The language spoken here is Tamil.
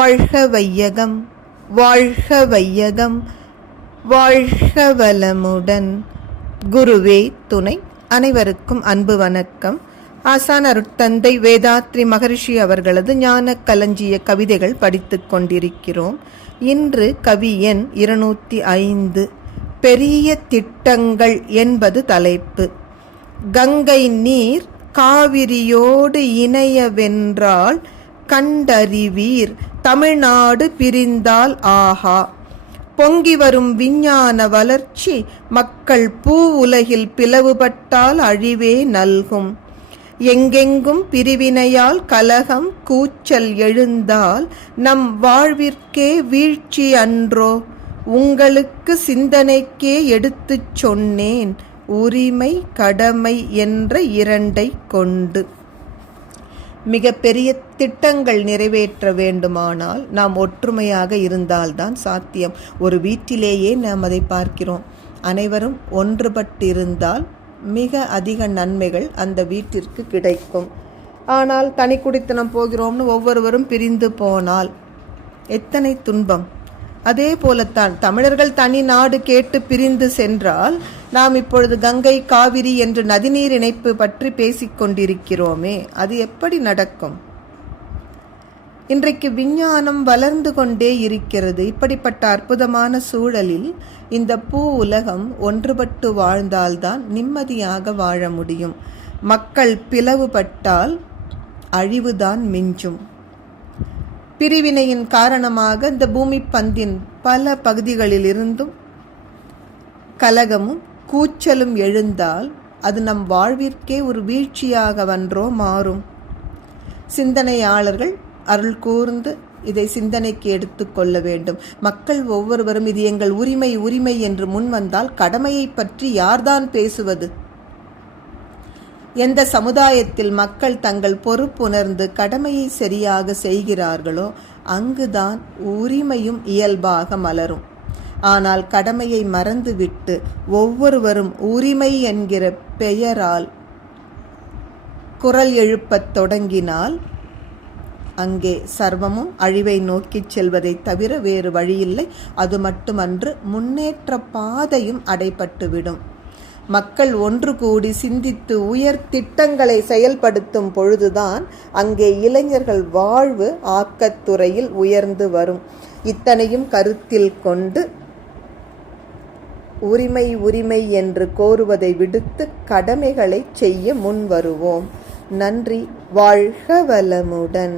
வாழ்க வையகம், வாழ்க வையகம், வாழ்க வளமுடன். குருவே துணை. அனைவருக்கும் அன்பு வணக்கம். ஆசான் அருட்தந்தை வேதாத்ரி மகரிஷி அவர்களது ஞான களஞ்சிய கவிதைகள் படித்துக் கொண்டிருக்கிறோம். இன்று கவி எண் 205 பெரிய திட்டங்கள் என்பது தலைப்பு. கங்கை நீர் காவிரியோடு இணையவென்றால் கண்டறிவீர், தமிழ்நாடு பிரிந்தால் ஆஹா. பொங்கி வரும் விஞ்ஞான வளர்ச்சி மக்கள் பூ உலகில் பிளவுபட்டால் அழிவே நல்கும். எங்கெங்கும் பிரிவினையால் கலகம் கூச்சல் எழுந்தால் நம் வாழ்விற்கே வீழ்ச்சி அன்றோ. உங்களுக்கு சிந்தனைக்கே எடுத்துச் சொன்னேன், உரிமை கடமை என்ற இரண்டை கொண்டு. மிக பெரிய திட்டங்கள் நிறைவேற்ற வேண்டுமானால் நாம் ஒற்றுமையாக இருந்தால்தான் சாத்தியம். ஒரு வீட்டிலேயே நாம் அதை பார்க்கிறோம். அனைவரும் ஒன்றுபட்டிருந்தால் மிக அதிக நன்மைகள் அந்த வீட்டிற்கு கிடைக்கும். ஆனால் தனி குடித்தனம் போகிறோம்னு ஒவ்வொருவரும் பிரிந்து போனால் எத்தனை துன்பம். அதே போலத்தான் தமிழர்கள் தனி நாடு கேட்டு பிரிந்து சென்றால் நாம் இப்பொழுது கங்கை காவிரி என்று நதிநீர் இணைப்பு பற்றி பேசிக்கொண்டிருக்கிறோமே, அது எப்படி நடக்கும்? இன்றைக்கு விஞ்ஞானம் வளர்ந்து கொண்டே இருக்கிறது. இப்படிப்பட்ட அற்புதமான சூழலில் இந்த பூ உலகம் ஒன்றுபட்டு வாழ்ந்தால்தான் நிம்மதியாக வாழ முடியும். மக்கள் பிளவுபட்டால் அழிவுதான் மிஞ்சும். பிரிவினையின் காரணமாக இந்த பூமி பந்தின் பல பகுதிகளிலிருந்தும் கலகமும் கூச்சலும் எழுந்தால் அது நம் வாழ்விற்கே ஒரு வீழ்ச்சியாக வன்றோ மாறும். சிந்தனையாளர்கள் அருள் கூர்ந்து இதை சிந்தனைக்கு எடுத்துக்கொள்ள வேண்டும். மக்கள் ஒவ்வொருவரும் இது எங்கள் உரிமை உரிமை என்று முன்வந்தால் கடமையை பற்றி யார்தான் பேசுவது? எந்த சமுதாயத்தில் மக்கள் தங்கள் பொறுப்புணர்ந்து கடமையை சரியாக செய்கிறார்களோ அங்குதான் உரிமையும் இயல்பாக மலரும். ஆனால் கடமையை மறந்துவிட்டு ஒவ்வொருவரும் உரிமை என்கிற பெயரால் குரல் எழுப்பத் தொடங்கினால் அங்கே சர்வமும் அழிவை நோக்கிச் செல்வதை தவிர வேறு வழியில்லை. அது மட்டுமன்று, முன்னேற்ற பாதையும் அடைபட்டுவிடும். மக்கள் ஒன்று கூடி சிந்தித்து உயர் திட்டங்களை செயல்படுத்தும் பொழுதுதான் அங்கே இளைஞர்கள் வாழ்வு ஆக்கத்துறையில் உயர்ந்து வரும். இத்தனையும் கருத்தில் கொண்டு உரிமை உரிமை என்று கோருவதை விடுத்து கடமைகளை செய்ய முன் வருவோம். நன்றி. வாழ்க வளமுடன்.